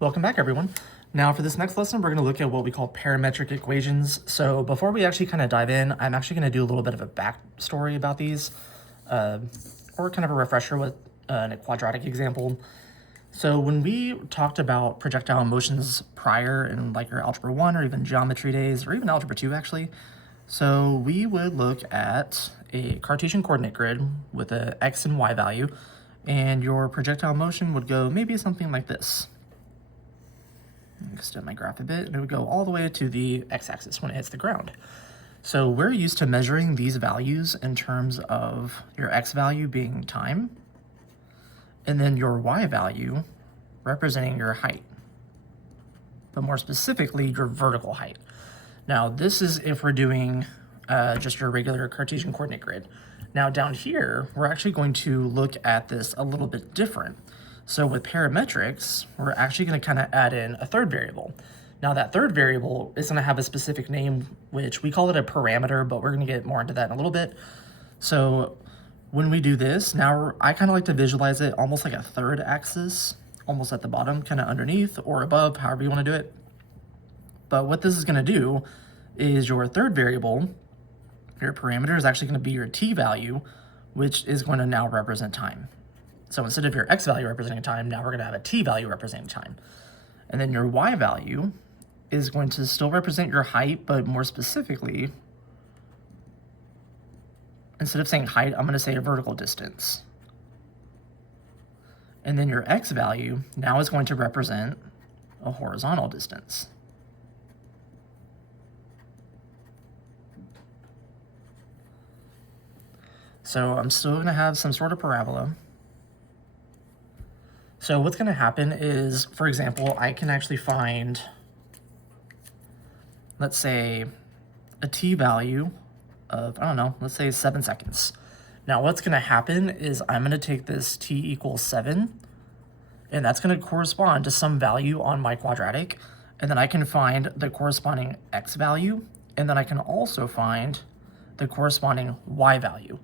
Welcome back, everyone. Now for this next lesson, we're going to look at what we call parametric equations. So before we actually kind of dive in, I'm actually going to do a little bit of a backstory about these, or kind of a refresher with a quadratic example. So when we talked about projectile motions prior in like your Algebra 1 or even geometry days, or even Algebra 2 actually, so we would look at a Cartesian coordinate grid with a x and y value, and your projectile motion would go maybe something like this. Extend my graph a bit, and it would go all the way to the x-axis when it hits the ground. So we're used to measuring these values in terms of your x value being time, and then your y value representing your height, but more specifically, your vertical height. Now, this is if we're doing just your regular Cartesian coordinate grid. Now, down here, we're actually going to look at this a little bit different. So with parametrics, we're actually going to kind of add in a third variable. Now that third variable is going to have a specific name, which we call it a parameter, but we're going to get more into that in a little bit. So when we do this, now I kind of like to visualize it almost like a third axis, almost at the bottom, kind of underneath or above, however you want to do it. But what this is going to do is your third variable, your parameter, is actually going to be your t value, which is going to now represent time. So instead of your x value representing time, now we're going to have a t value representing time. And then your y value is going to still represent your height, but more specifically, instead of saying height, I'm going to say a vertical distance. And then your x value now is going to represent a horizontal distance. So I'm still going to have some sort of parabola. So what's going to happen is, for example, I can actually find, let's say, a t value of, I don't know, let's say 7 seconds. Now what's going to happen is I'm going to take this t equals 7, and that's going to correspond to some value on my quadratic, and then I can find the corresponding x value, and then I can also find the corresponding y value.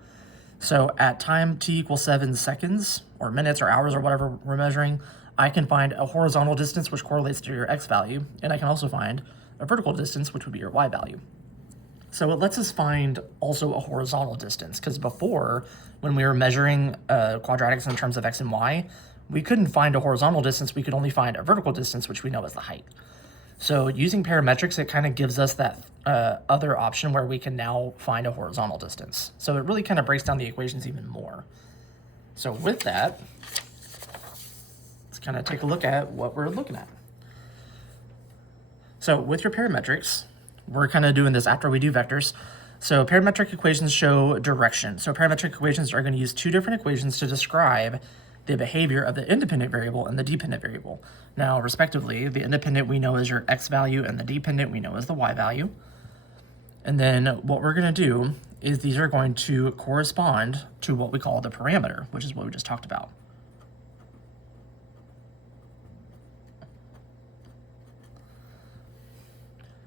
So at time t equals 7 seconds, or minutes, or hours, or whatever we're measuring, I can find a horizontal distance which correlates to your x value, and I can also find a vertical distance which would be your y value. So it lets us find also a horizontal distance, because before, when we were measuring quadratics in terms of x and y, we couldn't find a horizontal distance, we could only find a vertical distance, which we know is the height. So using parametrics, it kind of gives us that other option where we can now find a horizontal distance. So it really kind of breaks down the equations even more. So with that, let's kind of take a look at what we're looking at. So with your parametrics, we're kind of doing this after we do vectors. So parametric equations show direction. So parametric equations are going to use two different equations to describe the behavior of the independent variable and the dependent variable. Now, respectively, the independent we know is your x value, and the dependent we know is the y value. And then what we're going to do is these are going to correspond to what we call the parameter, which is what we just talked about.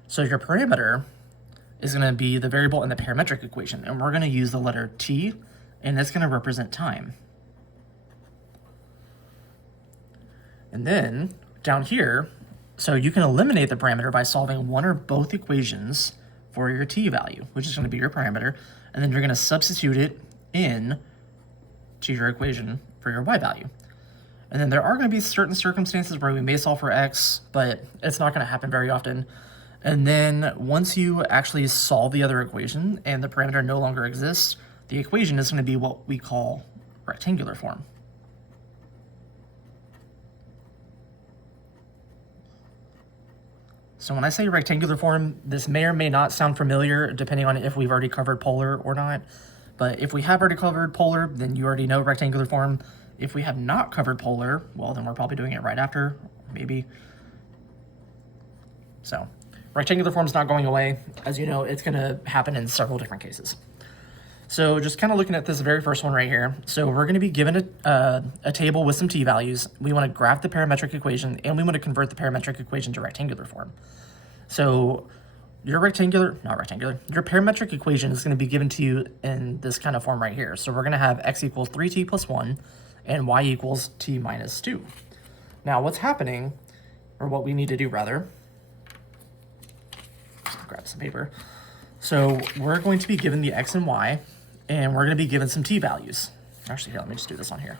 So your parameter is going to be the variable in the parametric equation, and we're going to use the letter t, and it's going to represent time. And then down here, so you can eliminate the parameter by solving one or both equations for your t value, which is going to be your parameter, and then you're going to substitute it in to your equation for your y value. And then there are going to be certain circumstances where we may solve for x, but it's not going to happen very often. And then once you actually solve the other equation and the parameter no longer exists, the equation is going to be what we call rectangular form. So when I say rectangular form, this may or may not sound familiar depending on if we've already covered polar or not. But if we have already covered polar, then you already know rectangular form. If we have not covered polar, well, then we're probably doing it right after, maybe. So rectangular form is not going away. As you know, it's going to happen in several different cases. So just kind of looking at this very first one right here. So we're going to be given a table with some t values. We want to graph the parametric equation, and we want to convert the parametric equation to rectangular form. So your parametric equation is going to be given to you in this kind of form right here. So we're going to have x equals 3t plus 1 and y equals t minus 2. Now what's happening or what we need to do rather, just grab some paper. So we're going to be given the x and y, and we're going to be given some t values. Actually, here, let me just do this on here.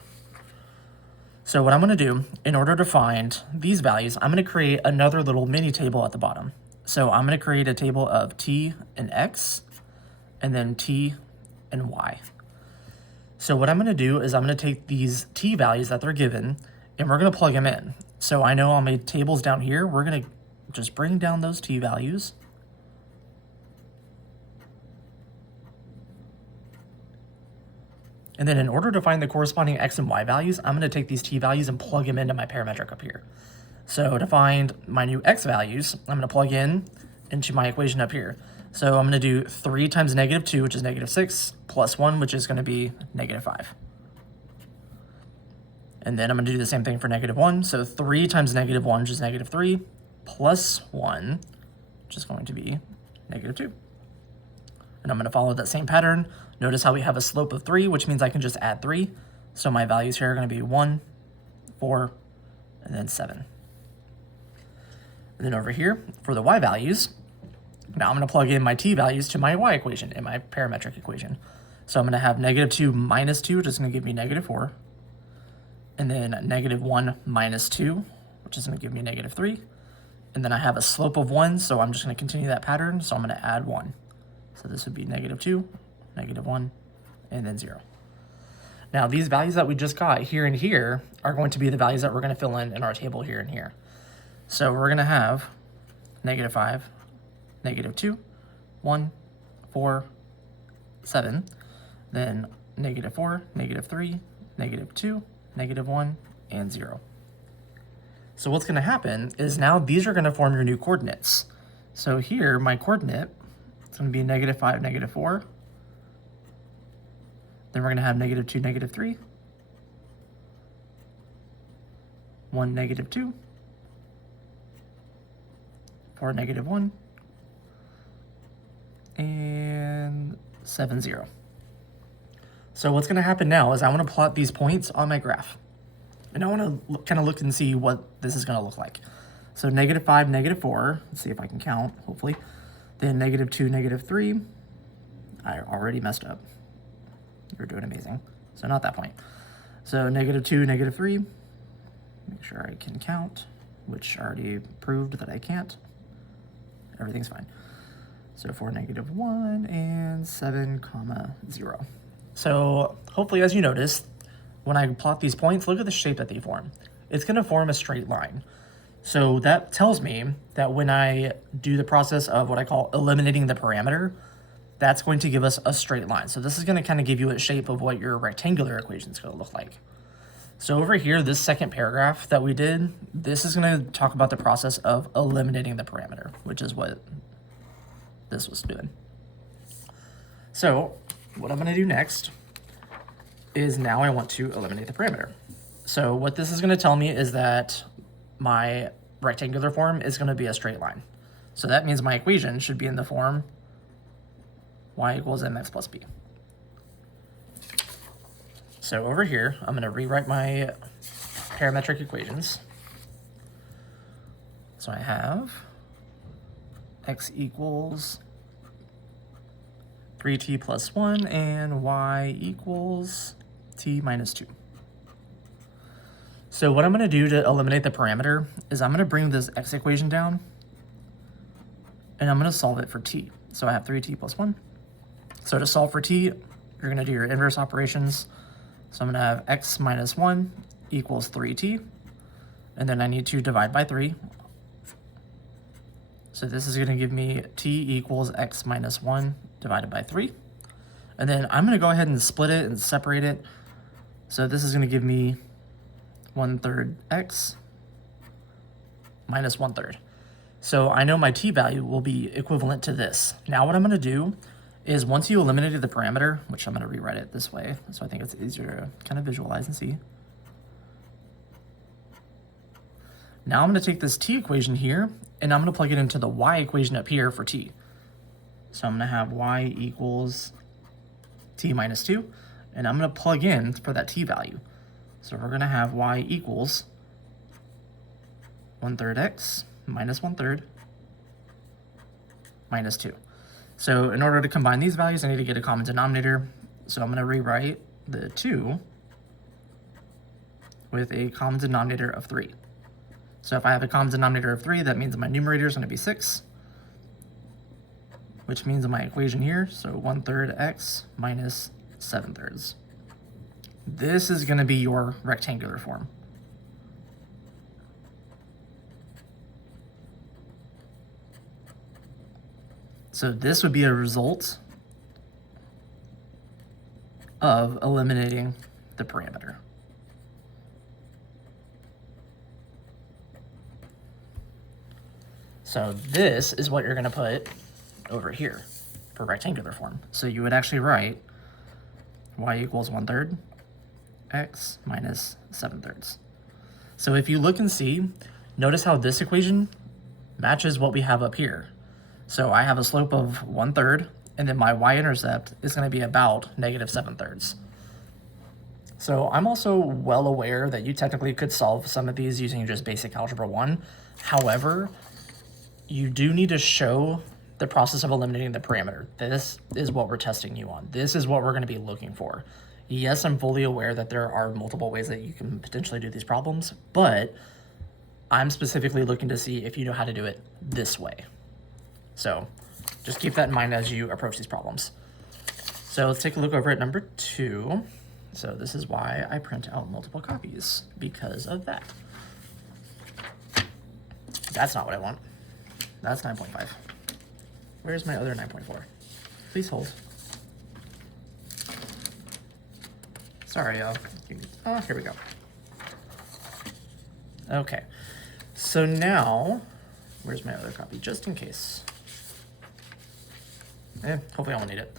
So what I'm going to do, in order to find these values, I'm going to create another little mini table at the bottom. So I'm going to create a table of t and x, and then t and y. So what I'm going to do is I'm going to take these t values that they're given, and we're going to plug them in. So I know on my tables down here, we're going to just bring down those t values. And then in order to find the corresponding x and y values, I'm going to take these t values and plug them into my parametric up here. So to find my new x values, I'm going to plug in into my equation up here. So I'm going to do 3 times -2, which is -6, plus 1, which is going to be -5. And then I'm going to do the same thing for -1. So 3 times -1, which is -3, plus 1, which is going to be -2. And I'm going to follow that same pattern. Notice how we have a slope of 3, which means I can just add 3. So my values here are going to be 1, 4, and then 7. And then over here, for the y values, now I'm going to plug in my t values to my y equation in my parametric equation. So I'm going to have -2 minus 2, which is going to give me -4. And then -1 minus 2, which is going to give me -3. And then I have a slope of 1, so I'm just going to continue that pattern. So I'm going to add 1. So this would be -2, -1, and then 0. Now these values that we just got here and here are going to be the values that we're going to fill in our table here and here. So we're going to have -5, -2, 1, 4, 7, then -4, -3, -2, -1, and 0. So what's going to happen is now these are going to form your new coordinates. So here, my coordinate, it's going to be -5, -4. Then we're going to have -2, -3, 1, -2, 4, -1, and 7, 0. So what's going to happen now is I want to plot these points on my graph. And I want to kind of look and see what this is going to look like. So -5, -4, let's see if I can count, hopefully. Then -2, -3, I already messed up. You're doing amazing. So not that point. So -2, -3, make sure I can count, which I already proved that I can't. Everything's fine. So 4, -1, and 7, 0. So hopefully, as you notice, when I plot these points, look at the shape that they form. It's going to form a straight line. So that tells me that when I do the process of what I call eliminating the parameter, that's going to give us a straight line. So this is going to kind of give you a shape of what your rectangular equation is going to look like. So over here, this second paragraph that we did, this is going to talk about the process of eliminating the parameter, which is what this was doing. So what I'm going to do next is now I want to eliminate the parameter. So what this is going to tell me is that my rectangular form is going to be a straight line. So that means my equation should be in the form y equals mx plus b. So over here, I'm going to rewrite my parametric equations. So I have x equals 3t plus 1 and y equals t minus 2. So what I'm going to do to eliminate the parameter is I'm going to bring this x equation down, and I'm going to solve it for t. So I have 3t plus 1. So to solve for t, you're going to do your inverse operations. So I'm going to have x minus 1 equals 3t, and then I need to divide by 3. So this is going to give me t equals x minus 1 divided by 3. And then I'm going to go ahead and split it and separate it. So this is going to give me 1/3 x minus 1/3. So I know my t value will be equivalent to this. Now what I'm going to do is once you eliminated the parameter, which I'm going to rewrite it this way, so I think it's easier to kind of visualize and see. Now I'm going to take this t equation here, and I'm going to plug it into the y equation up here for t. So I'm going to have y equals t minus 2, and I'm going to plug in for that t value. So we're going to have y equals 1/3 x minus 1/3 minus 2. So in order to combine these values, I need to get a common denominator. So I'm going to rewrite the 2 with a common denominator of 3. So if I have a common denominator of 3, that means my numerator is going to be 6, which means in my equation here, so 1/3 x minus 7/3. This is going to be your rectangular form. So this would be a result of eliminating the parameter. So this is what you're going to put over here for rectangular form. So you would actually write y equals 1/3 x minus 7/3. So if you look and see, notice how this equation matches what we have up here. So I have a slope of 1/3, and then my y-intercept is going to be about negative 7/3. So I'm also well aware that you technically could solve some of these using just basic algebra 1. However, you do need to show the process of eliminating the parameter. This is what we're testing you on. This is what we're going to be looking for. Yes, I'm fully aware that there are multiple ways that you can potentially do these problems, but I'm specifically looking to see if you know how to do it this way. So just keep that in mind as you approach these problems. So let's take a look over at number 2. So this is why I print out multiple copies, because of that. That's not what I want. That's 9.5. Where's my other 9.4? Please hold. Sorry, y'all. Oh, here we go. Okay. So now, where's my other copy? Just in case. Hopefully I won't need it.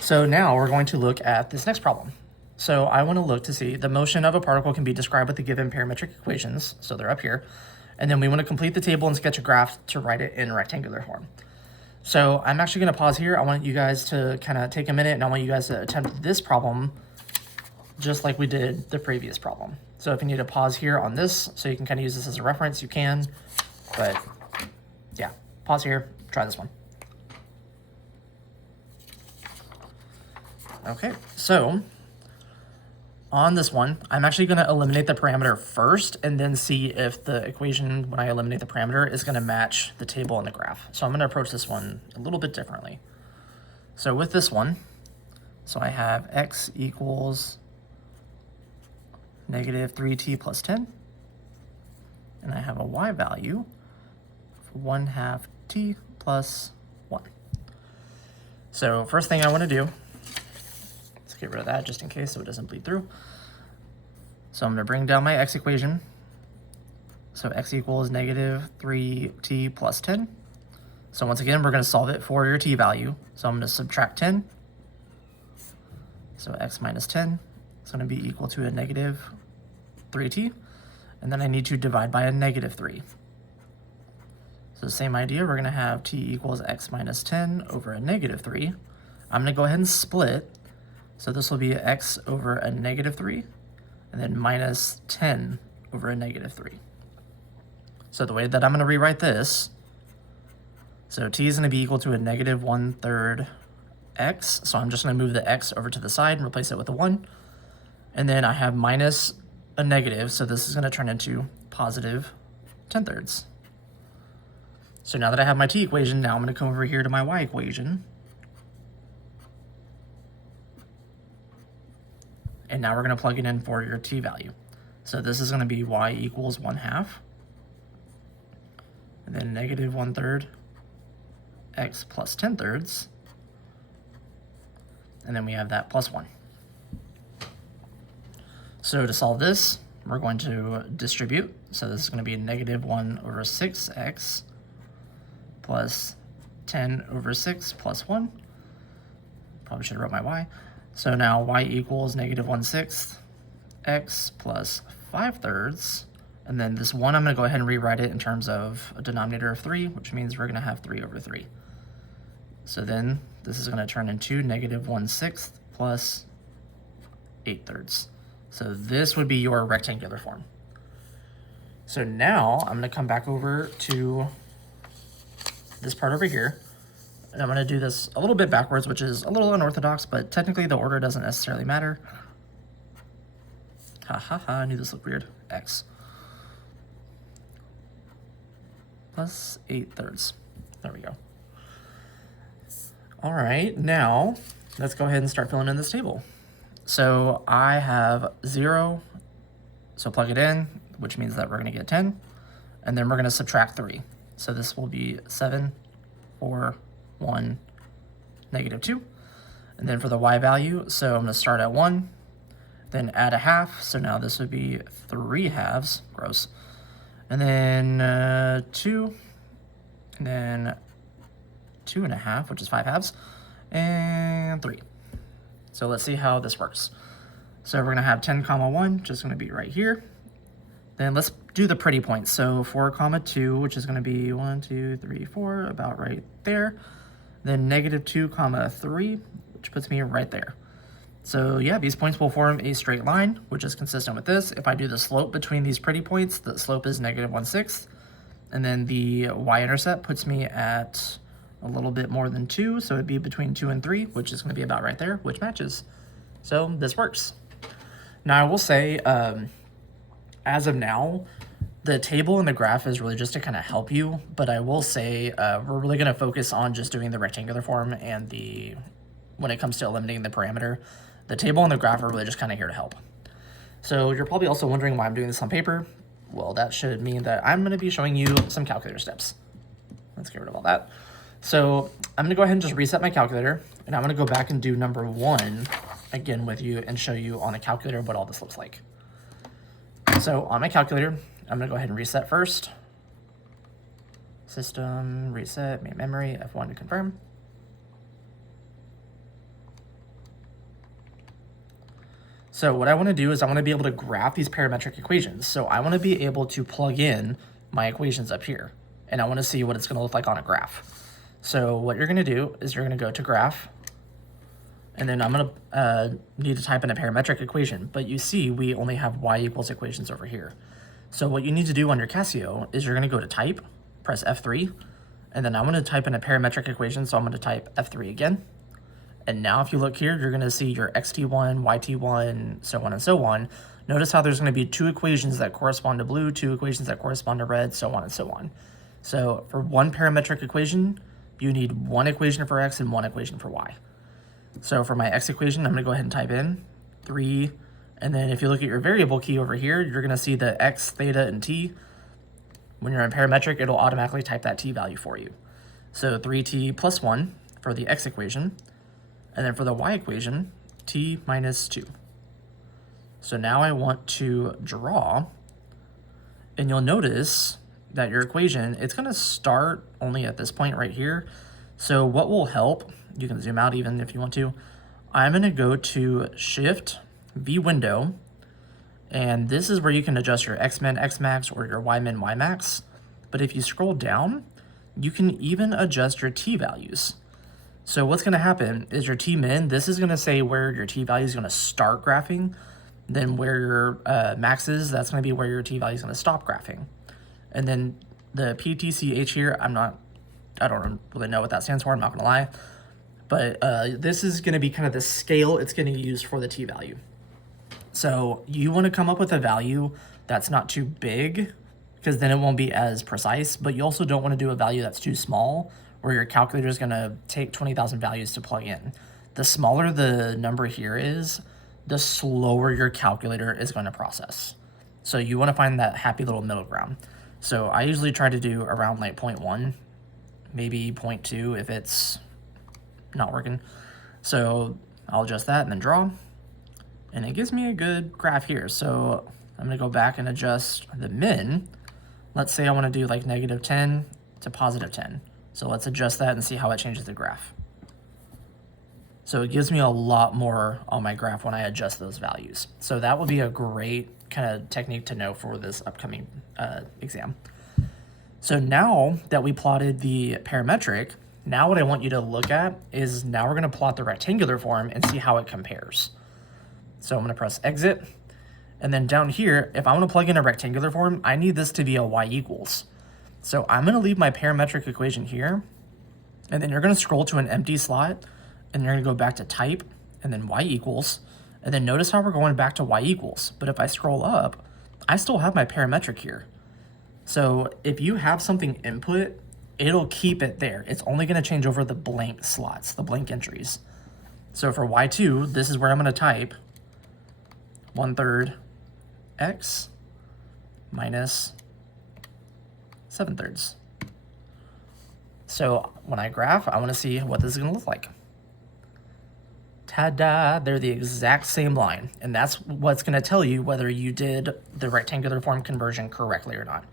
So now we're going to look at this next problem. So I want to look to see the motion of a particle can be described with the given parametric equations. So they're up here. And then we want to complete the table and sketch a graph to write it in rectangular form. So I'm actually going to pause here. I want you guys to kind of take a minute, and I want you guys to attempt this problem just like we did the previous problem. So if you need to pause here on this so you can kind of use this as a reference, you can. But yeah, pause here, try this one. Okay, so on this one, I'm actually going to eliminate the parameter first and then see if the equation, when I eliminate the parameter, is going to match the table and the graph. So I'm going to approach this one a little bit differently. So with this one, so I have x equals negative 3t plus 10, and I have a y value of 1/2 t plus 1. So first thing I want to do, let's get rid of that just in case so it doesn't bleed through. So I'm going to bring down my x equation. So x equals negative 3t plus 10. So once again, we're going to solve it for your t value. So I'm going to subtract 10. So x minus 10 is going to be equal to a negative 3t. And then I need to divide by a negative 3. So same idea, we're going to have t equals x minus 10 over a negative 3. I'm going to go ahead and split. So this will be x over a negative 3, and then minus 10 over a negative 3. So the way that I'm going to rewrite this, so t is going to be equal to a negative 1/3 x. So I'm just going to move the x over to the side and replace it with a 1. And then I have minus a negative, so this is going to turn into positive 10/3. So now that I have my t equation, now I'm going to come over here to my y equation. And now we're going to plug it in for your t value. So this is going to be y equals 1/2. And then negative 1/3 x plus 10/3. And then we have that plus 1. So to solve this, we're going to distribute. So this is going to be negative 1 over 6x plus 10 over 6 plus 1. Probably should have wrote my y. So now y equals negative 1/6 x plus 5/3. And then this 1, I'm going to go ahead and rewrite it in terms of a denominator of 3, which means we're going to have 3 over 3. So then this is going to turn into negative 1/6 plus 8/3. So this would be your rectangular form. So now I'm going to come back over to this part over here, and I'm going to do this a little bit backwards, which is a little unorthodox, but technically the order doesn't necessarily matter. Ha ha ha, I knew this looked weird. X plus 8/3. There we go. All right, now let's go ahead and start filling in this table. So I have 0, so plug it in, which means that we're going to get 10, and then we're going to subtract 3. So this will be 7, 4, 1, -2. And then for the y value, so I'm going to start at 1, then add a half, so now this would be 3/2, gross. And then 2, and then 2.5, which is 5/2, and 3. So let's see how this works. So we're gonna have 10, 1, just gonna be right here. Then let's do the pretty points. So 4, 2, which is gonna be 1, 2, 3, 4, about right there. Then -2, 3, which puts me right there. So yeah, these points will form a straight line, which is consistent with this. If I do the slope between these pretty points, the slope is -1/6. And then the y-intercept puts me at a little bit more than 2, so it'd be between 2 and 3, which is going to be about right there, which matches. So this works. Now I will say, as of now, the table and the graph is really just to kind of help you, but I will say we're really going to focus on just doing the rectangular form and when it comes to eliminating the parameter, the table and the graph are really just kind of here to help. So you're probably also wondering why I'm doing this on paper. Well, that should mean that I'm going to be showing you some calculator steps. Let's get rid of all that. So I'm going to go ahead and just reset my calculator, and I'm going to go back and do number 1 again with you and show you on the calculator what all this looks like. So on my calculator, I'm going to go ahead and reset first. System, reset, main memory, F1 to confirm. So what I want to do is I want to be able to graph these parametric equations. So I want to be able to plug in my equations up here, and I want to see what it's going to look like on a graph. So what you're going to do is you're going to go to graph, and then I'm going to need to type in a parametric equation. But you see we only have y = equations over here. So what you need to do on your Casio is you're going to go to type, press F3, and then I'm going to type in a parametric equation. So I'm going to type F3 again. And now if you look here, you're going to see your xt1, yt1, so on and so on. Notice how there's going to be 2 equations that correspond to blue, 2 equations that correspond to red, so on and so on. So for one parametric equation, you need 1 equation for x and 1 equation for y. So for my x equation, I'm going to go ahead and type in 3. And then if you look at your variable key over here, you're going to see the x, theta, and t. When you're in parametric, it'll automatically type that t value for you. So 3t plus 1 for the x equation. And then for the y equation, t minus 2. So now I want to draw, and you'll notice that your equation, it's going to start only at this point right here. So what will help, you can zoom out even if you want to, I'm going to go to Shift V window, and this is where you can adjust your X-min, X-max, or your Y-min, Y-max. But if you scroll down, you can even adjust your t values. So what's going to happen is your t-min, this is going to say where your t-value is going to start graphing. Then where your max is, that's going to be where your t-value is going to stop graphing. And then the PTCH here, I don't really know what that stands for, I'm not going to lie. But this is going to be kind of the scale it's going to use for the t-value. So you want to come up with a value that's not too big, because then it won't be as precise. But you also don't want to do a value that's too small, where your calculator is going to take 20,000 values to plug in. The smaller the number here is, the slower your calculator is going to process. So you want to find that happy little middle ground. So I usually try to do around like 0.1, maybe 0.2 if it's not working. So I'll adjust that and then draw. And it gives me a good graph here. So I'm going to go back and adjust the min. Let's say I want to do like -10 to +10. So let's adjust that and see how it changes the graph. So it gives me a lot more on my graph when I adjust those values. So that would be a great kind of technique to know for this upcoming exam. So now that we plotted the parametric, now what I want you to look at is now we're going to plot the rectangular form and see how it compares. So I'm going to press exit, And then down here, if I want to plug in a rectangular form, I need this to be a y equals. So I'm going to leave my parametric equation here, and then you're going to scroll to an empty slot, and you're going to go back to type, and then y equals, and then notice how we're going back to y equals. But if I scroll up, I still have my parametric here. So if you have something input, it'll keep it there. It's only going to change over the blank slots, the blank entries. So for y2, this is where I'm going to type 1/3 x minus 7/3. So when I graph, I want to see what this is going to look like. Ta-da, they're the exact same line. And that's what's going to tell you whether you did the rectangular form conversion correctly or not.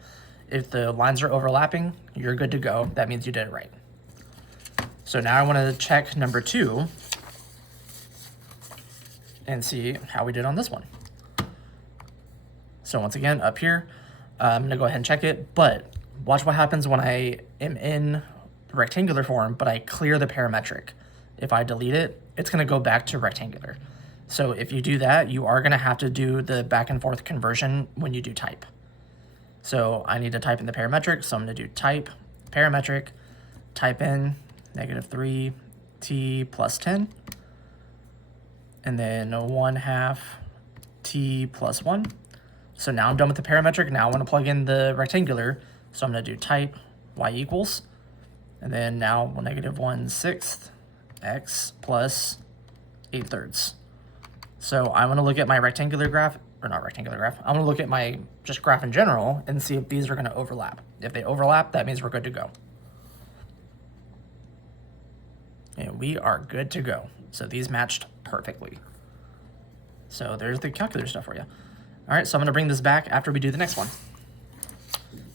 If the lines are overlapping, you're good to go. That means you did it right. So now I want to check number 2 and see how we did on this one. So once again, up here, I'm going to go ahead and check it, but watch what happens when I am in the rectangular form, but I clear the parametric. If I delete it, it's going to go back to rectangular. So if you do that, you are going to have to do the back and forth conversion when you do type. So I need to type in the parametric, so I'm going to do type parametric, type in -3t plus 10, and then 1/2 t plus 1. So now I'm done with the parametric. Now I want to plug in the rectangular, so I'm going to do type y equals, and then now -1/6 x plus 8/3. So I want to look at my rectangular graph, or not rectangular graph, I want to look at my just graph in general and see if these are going to overlap. If they overlap, that means we're good to go. And we are good to go. So these matched perfectly. So there's the calculator stuff for you. All right, so I'm going to bring this back after we do the next one.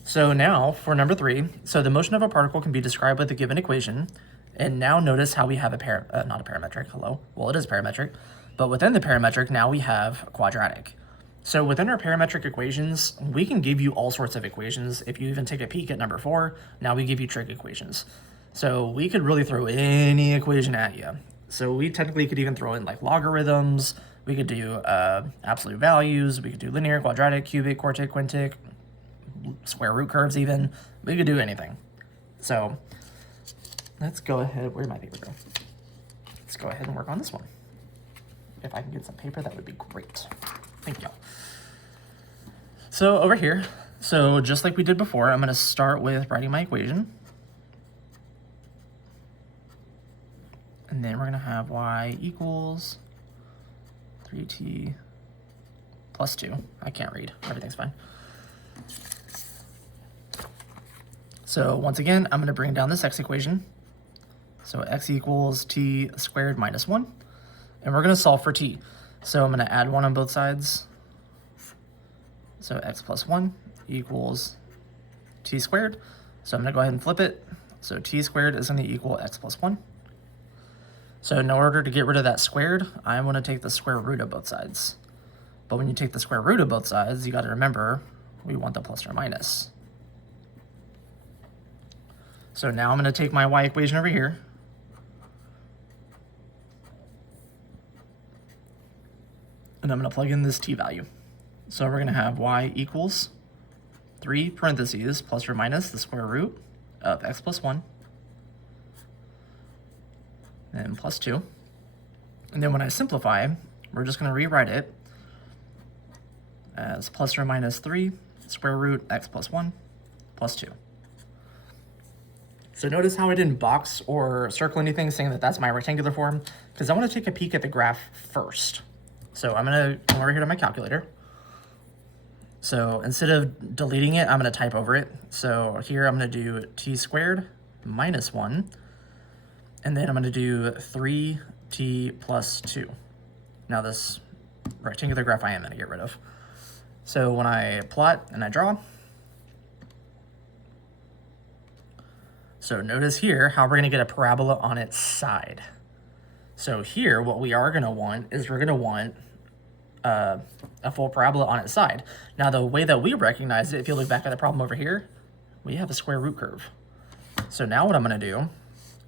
So now for number 3, so the motion of a particle can be described with a given equation. And now notice how we have a not a parametric, hello. Well, it is parametric, but within the parametric, now we have quadratic. So within our parametric equations, we can give you all sorts of equations. If you even take a peek at number 4, now we give you trig equations. So we could really throw any equation at you. So we technically could even throw in like logarithms. We could do absolute values. We could do linear, quadratic, cubic, quartic, quintic, square root curves even. We could do anything. So let's go ahead. Where'd my paper go? Let's go ahead and work on this one. If I can get some paper, that would be great. Thank you. So over here, so just like we did before, I'm going to start with writing my equation. And then we're going to have y equals 3t plus 2. I can't read. Everything's fine. So once again, I'm going to bring down this x equation. So x equals t squared minus 1. And we're going to solve for t. So I'm going to add 1 on both sides. So x plus 1 equals t squared. So I'm going to go ahead and flip it. So t squared is going to equal x plus 1. So in order to get rid of that squared, I want to take the square root of both sides. But when you take the square root of both sides, you got to remember, we want the plus or minus. So now I'm going to take my y equation over here. And I'm going to plug in this t value. So we're going to have y equals 3 parentheses plus or minus the square root of x plus 1. And plus 2. And then when I simplify, we're just going to rewrite it as plus or minus 3 square root x plus 1 plus 2. So notice how I didn't box or circle anything saying that that's my rectangular form, because I want to take a peek at the graph first. So I'm going to come over here to my calculator. So instead of deleting it, I'm going to type over it. So here I'm going to do t squared minus 1. And then I'm going to do 3t plus 2. Now this rectangular graph I am going to get rid of. So when I plot and I draw, so notice here how we're going to get a parabola on its side. So here what we are going to want is we're going to want a full parabola on its side. Now the way that we recognize it, if you look back at the problem over here, we have a square root curve. So now what I'm going to do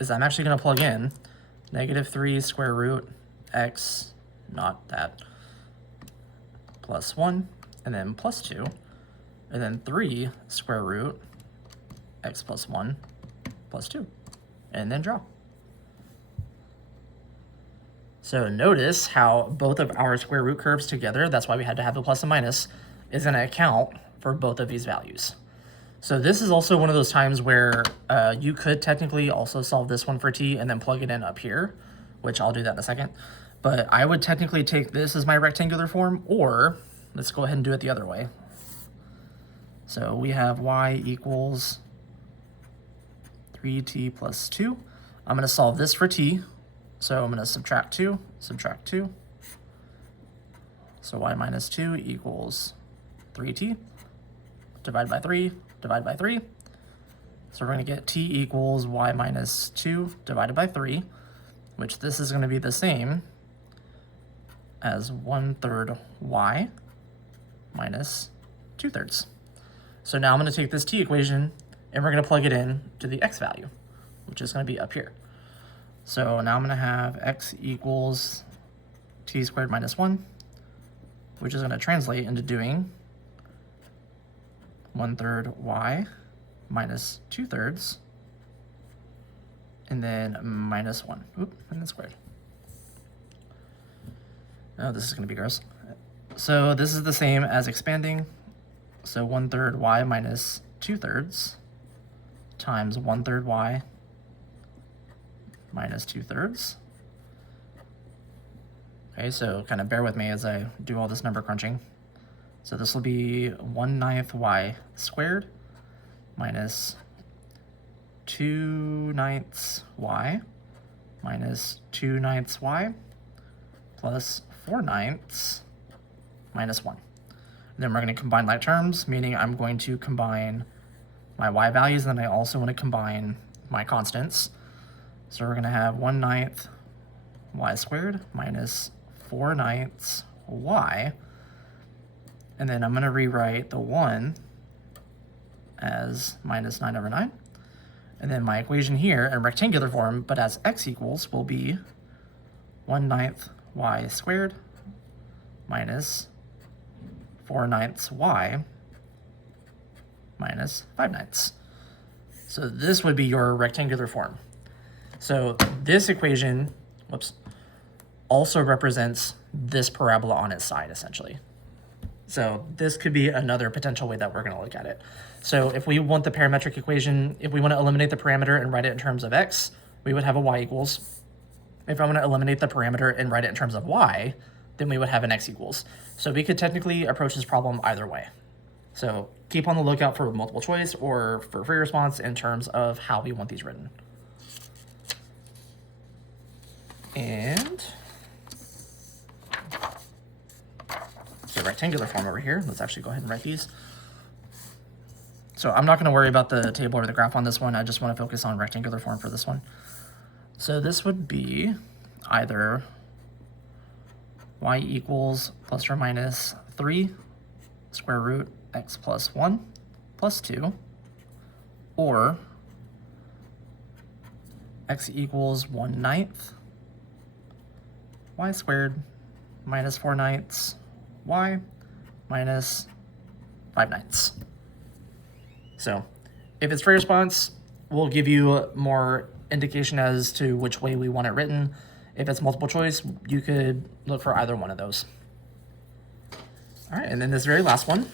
is I'm actually going to plug in -3 square root x, not that, plus 1, and then plus 2, and then 3 square root x plus 1 plus 2, and then draw. So notice how both of our square root curves together, that's why we had to have the plus and minus, is going to account for both of these values. So this is also one of those times where you could technically also solve this one for t and then plug it in up here, which I'll do that in a second. But I would technically take this as my rectangular form, or let's go ahead and do it the other way. So we have y equals 3t plus 2. I'm going to solve this for t. So I'm going to subtract 2. So y minus 2 equals 3t. Divide by 3, divide by 3. So we're going to get t equals y minus 2 divided by 3, which this is going to be the same as 1/3 y minus 2/3. So now I'm going to take this t equation and we're going to plug it in to the x value, which is going to be up here. So now I'm going to have x equals t squared minus 1, which is going to translate into doing 1/3 y minus 2/3, and then minus 1. Oop, and then squared. Oh, this is going to be gross. So this is the same as expanding. So 1/3 y minus 2/3 times 1/3 y minus 2/3. Okay, so kind of bear with me as I do all this number crunching. So this will be 1/9 y squared minus 2/9 y minus 2/9 y plus 4/9 minus 1. And then we're going to combine like terms, meaning I'm going to combine my y values, and then I also want to combine my constants. So we're going to have 1/9 y squared minus 4/9 y. And then I'm going to rewrite the 1 as minus 9/9. And then my equation here in rectangular form, but as x equals, will be 1/9 y squared minus 4/9 y minus 5/9. So this would be your rectangular form. So this equation, also represents this parabola on its side, essentially. So this could be another potential way that we're going to look at it. So if we want the parametric equation, if we want to eliminate the parameter and write it in terms of x, we would have a y equals. If I want to eliminate the parameter and write it in terms of y, then we would have an x equals. So we could technically approach this problem either way. So keep on the lookout for multiple choice or for free response in terms of how we want these written. And the rectangular form over here, let's actually go ahead and write these. So I'm not going to worry about the table or the graph on this one. I just want to focus on rectangular form for this one. So this would be either y equals plus or minus 3 square root x plus 1 plus 2, or x equals 1/9 y squared minus 4/9 y minus 5/9. So if it's free response, we'll give you more indication as to which way we want it written. If it's multiple choice, you could look for either one of those. All right, and then this very last one.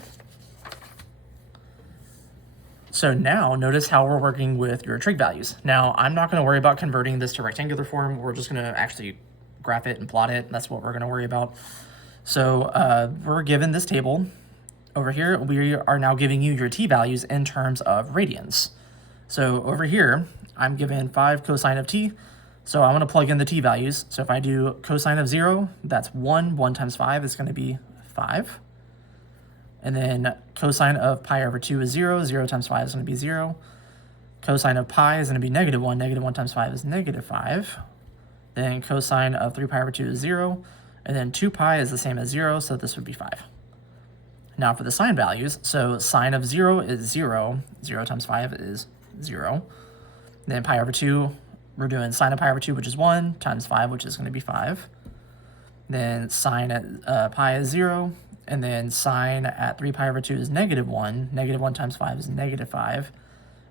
So now notice how we're working with your trig values. Now I'm not going to worry about converting this to rectangular form. We're just going to actually graph it and plot it. That's what we're going to worry about. So we're given this table. Over here, we are now giving you your t values in terms of radians. So over here, I'm given 5 cosine of t. So I'm going to plug in the t values. So if I do cosine of 0, that's 1. 1 times 5 is going to be 5. And then cosine of pi over 2 is 0. 0 times 5 is going to be 0. Cosine of pi is going to be -1. -1 times 5 is -5. Then cosine of 3 pi over 2 is 0. And then 2 pi is the same as 0, so this would be 5. Now for the sine values, so sine of 0 is 0. 0 times 5 is 0. And then pi over 2, we're doing sine of pi over 2, which is 1, times 5, which is going to be 5. Then sine at pi is 0. and then sine at 3 pi over 2 is -1. -1 times 5 is -5.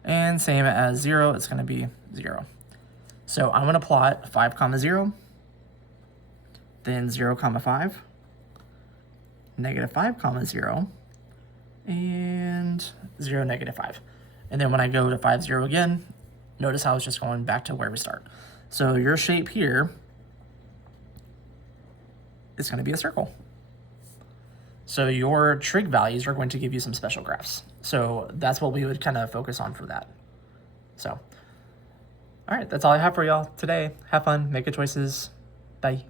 And same as 0, it's going to be 0. So I'm going to plot 5, 0, then 0, 5, -5, 0, and 0, -5. And then when I go to 5, 0 again, notice how it's just going back to where we start. So your shape here is going to be a circle. So your trig values are going to give you some special graphs. So that's what we would kind of focus on for that. So, all right, that's all I have for y'all today. Have fun, make good choices. Bye.